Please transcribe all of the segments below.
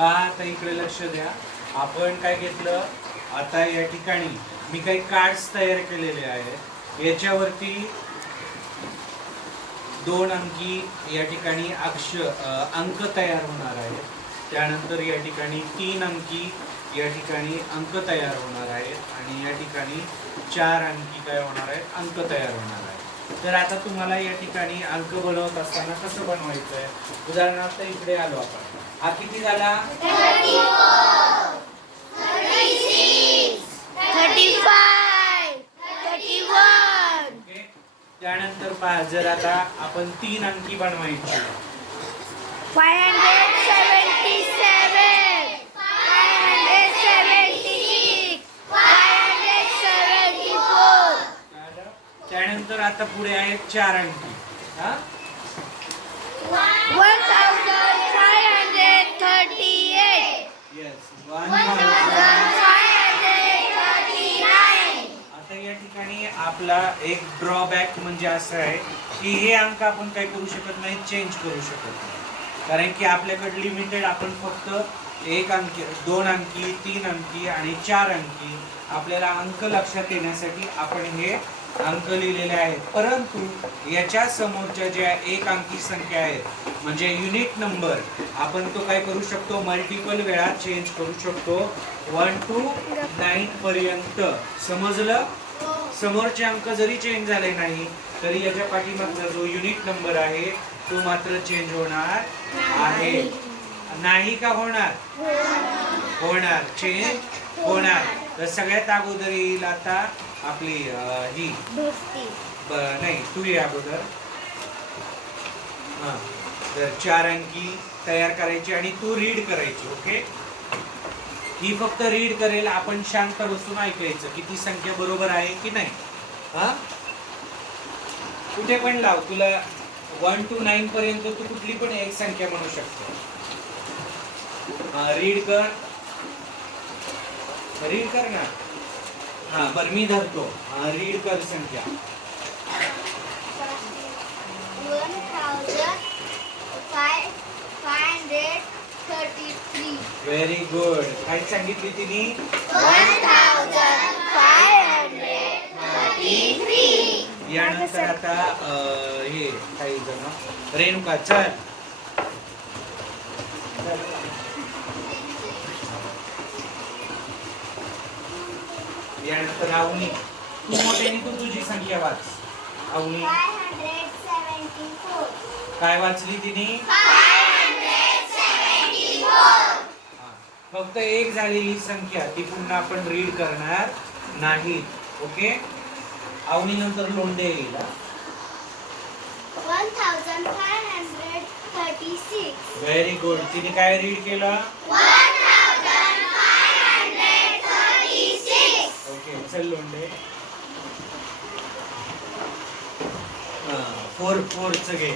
पहा आता इकडे लक्ष द्या? आपण काय घेतलं? आता या ठिकाणी मी काही कार्ड्स तयार केलेले आहेत. याच्यावरती दोन अंकी या ठिकाणी अक्ष अंक तयार होणार आहेत. त्यानंतर या ठिकाणी तीन अंकी या ठिकाणी अंक तयार होणार आहेत. आणि या ठिकाणी चार अंकी काय होणार आहेत? अंक तयार होणार आहेत. तर आता तुम्हाला या ठिकाणी अंक बनवत असताना कसं बनवायचं आहे उदाहरणार्थ इकडे आलो आपण. हा किती झाला त्यानंतर पहा जर आता आपण तीन अंकी बनवायची. त्यानंतर आता पुढे आहेत चार अंकी. हा? येस वन आता या ठिकाणी आपला एक ड्रॉबॅक म्हणजे असं आहे की हे अंक आपण काय करू शकत नाही चेंज करू शकत नाही. कारण की आपल्याकडे लिमिटेड आपण फक्त एक अंकी दोन अंकी तीन अंकी आणि चार अंकी आपल्याला अंक लक्षात येण्यासाठी आपण हे अंक लिहिलेले आहेत. परंतु याच्या समोरच्या ज्या एक अंकी संख्या आहेत म्हणजे युनिट नंबर आपण तो काय करू शकतो? मल्टिपल वेळा चेंज करू शकतो. वन टू नाईन पर्यंत. समजलं? समोरचे अंक जरी चेंज झाले नाही तरी याच्या पाठीमागचा जो युनिट नंबर आहे तो मात्र चेंज होणार आहे. नाही. का होणार? होणार. चेंज होणार. तर सगळ्यात अगोदर येईल आता आपली अं, ही. ब- नाही तू ये अगोदर. हां तर चार अंकी तयार करायची आणि तू रीड करायची ओके ही फक्त रीड करेल आपण शांत बसून ऐकायचं किती संख्या बरोबर आहे की नाही. हा? कुठे पण लाव तुला वन टू नाईन पर्यंत तू कुठली पण एक संख्या म्हणू शकतो. रीड कर. रीड कर ना. हा बरं मी धरतो. रीड कर संख्या. One thousand five five hundred thirty three. Very good काय सांगितली तिने? One thousand five hundred thirty three. यानंतर आता अं, हे काही जण. रेणुका चल. यानंतर अवनी तू मोठ्याने तू तुझी संख्या वाच. अवनी काय वाचली तिने? हा. फक्त एक झालेली संख्या ती पुन्हा आपण रीड करणार नाही. ओके? अवनी नंतर लोंढे येईल. One thousand five hundred thirty six very good तिने काय रीड केलं? लोंढे फोर फोरचं घे.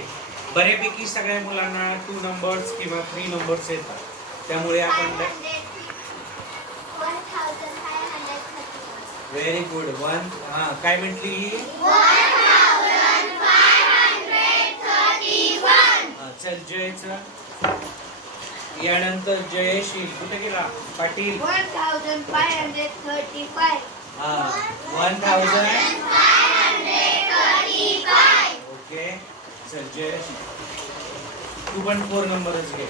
बऱ्यापैकी सगळ्या मुलांना टू नंबर्स किंवा थ्री नंबर्स येतात. त्यामुळे आपण व्हेरी गुड वन हा काय म्हटली? चल जयचं यानंतर जयशील कुठे गेला? Patil. One thousand five hundred thirty five one thousand okay चल जयशील तू पण फोर नंबरच घे.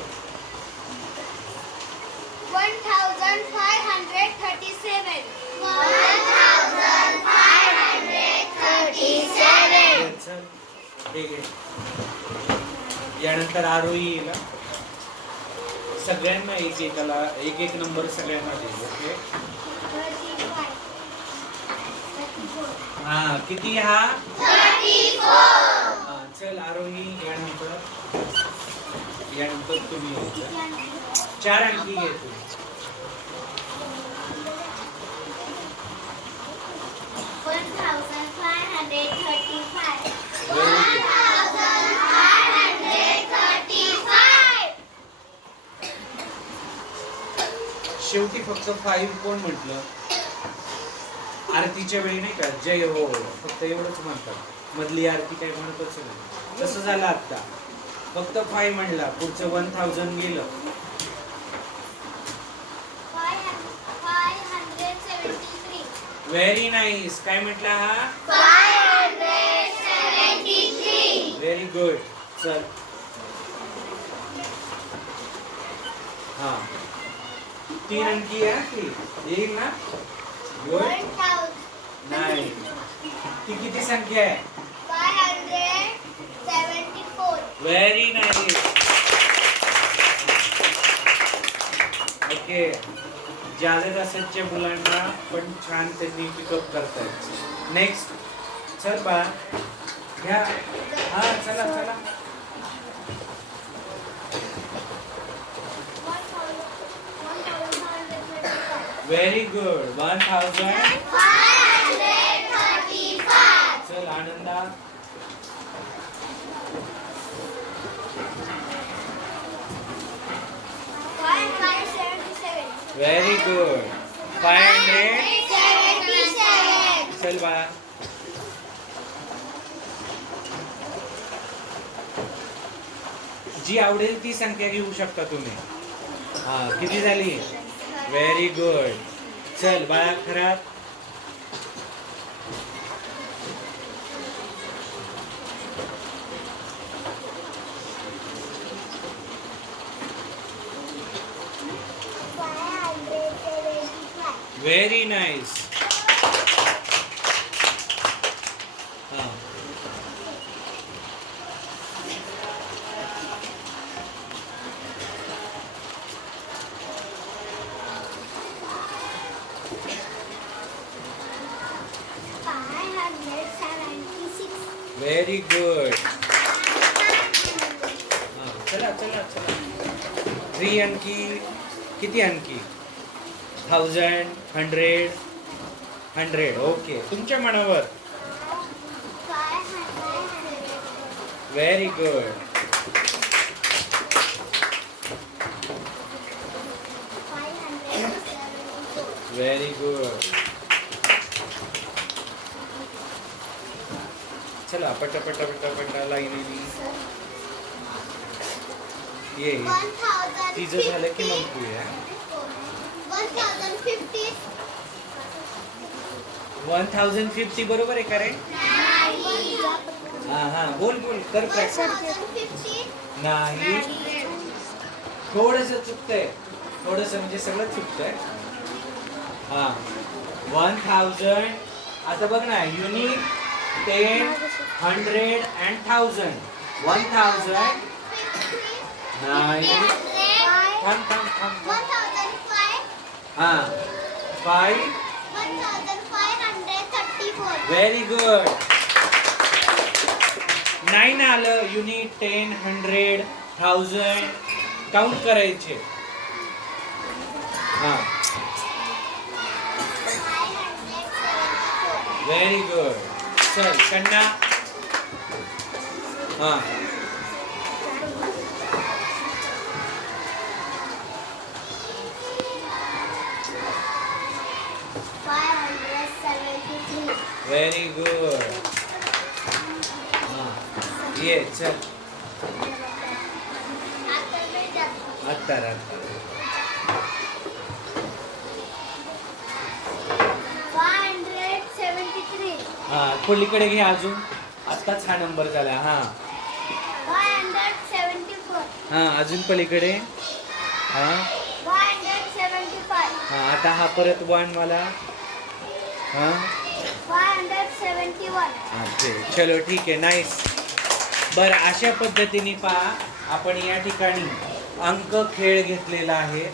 One thousand five hundred thirty seven one thousand five hundred thirty seven चल हे घे. यानंतर आरोही येईल. सगळ्यांना एक एकाला एक एक नंबर सगळ्यांना दे okay thirty five thirty four हा किती हा? हा, चल आरोही यानंतर यानंतर तुम्ही यायचं चार आणखी घे तू. One thousand five hundred thirty five Very good. Thousand five hundred thirty five शेवटी फक्त फाईव्ह कोण म्हटलं? आरतीच्या वेळी नाही का? जय हो. फक्त एवढंच म्हणतात. मधली आरती काही म्हणतच नाही. तसं झालं आत्ता. फक्त फाय म्हणला. पुढचं वन थाउजंड गेलं. व्हेरी नाईस काय म्हंटल हा? व्हेरी गुड चल. हा. तीन अंकी आहे येईल ना? गुड नाही. ती किती संख्या आहे? व्हेरी नाईस ओके जावेद असदच्या मुलांना पण छान त्यांनी पिकअप करतायत. नेक्स्ट चल बा. घ्या. हा चला चला. व्हेरी गुड वन थाउजंड आनंदात आनंदा. व्हेरी गुड फाय हंड्रेड चल बा जी आवडेल ती संख्या घेऊ शकता तुम्ही. हा किती झाली? व्हेरी गुड चल बाळा खराब व्हेरी नाईस व्हेरी गुड चला चला चला. थ्री अंकी किती अंकी थाउजंड हंड्रेड हंड्रेड. ओके. तुमच्या मनावर. व्हेरी गुड व्हेरी गुड चला पटा पटा पटा पटा लाईनीनी ये. तिचं झालं की मग तू ये वन थाउजंड फिफ्टी बरोबर आहे का रे? हा हा बोल बोल कर नाही. थोडस चुकतंय. थोडस म्हणजे सगळं चुकतंय. हा. वन थाउजंड आता बघ ना unit ten hundred and thousand one thousand नाही. थांब थांब थांब. हां. फाईव्ह व्हेरी गुड नाईन आलं. Unit ten hundred thousand count करायचे. हा. व्हेरी गुड चल कन्ना हा. व्हेरी गुड हा ये चल आत्ता आत्ता हा पलीकडे घे अजून. आत्ताच हा नंबर झाला हा. हा अजून पलीकडे. हा. हा आता हा परत वन मला हा. ओके चलो ठीक आहे. नाईस बरं अशा पद्धतीने पहा आपण या ठिकाणी अंक खेळ घेतलेला आहे.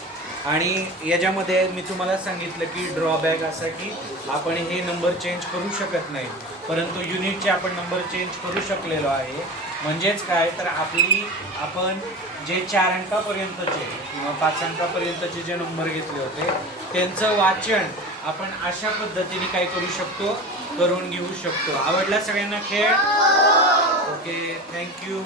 आणि याच्यामध्ये मी तुम्हाला सांगितलं की ड्रॉबॅक असा की आपण हे नंबर चेंज करू शकत नाही. परंतु युनिटचे आपण नंबर चेंज करू शकलेलो आहे. म्हणजेच काय? तर आपली आपण जे चार अंकापर्यंतचे किंवा पाच अंकापर्यंतचे जे नंबर घेतले होते त्यांचं वाचन आपण अशा पद्धतीने काय करू शकतो? करून घेऊ शकतो. आवडला सगळ्यांना खेळ? Okay thank you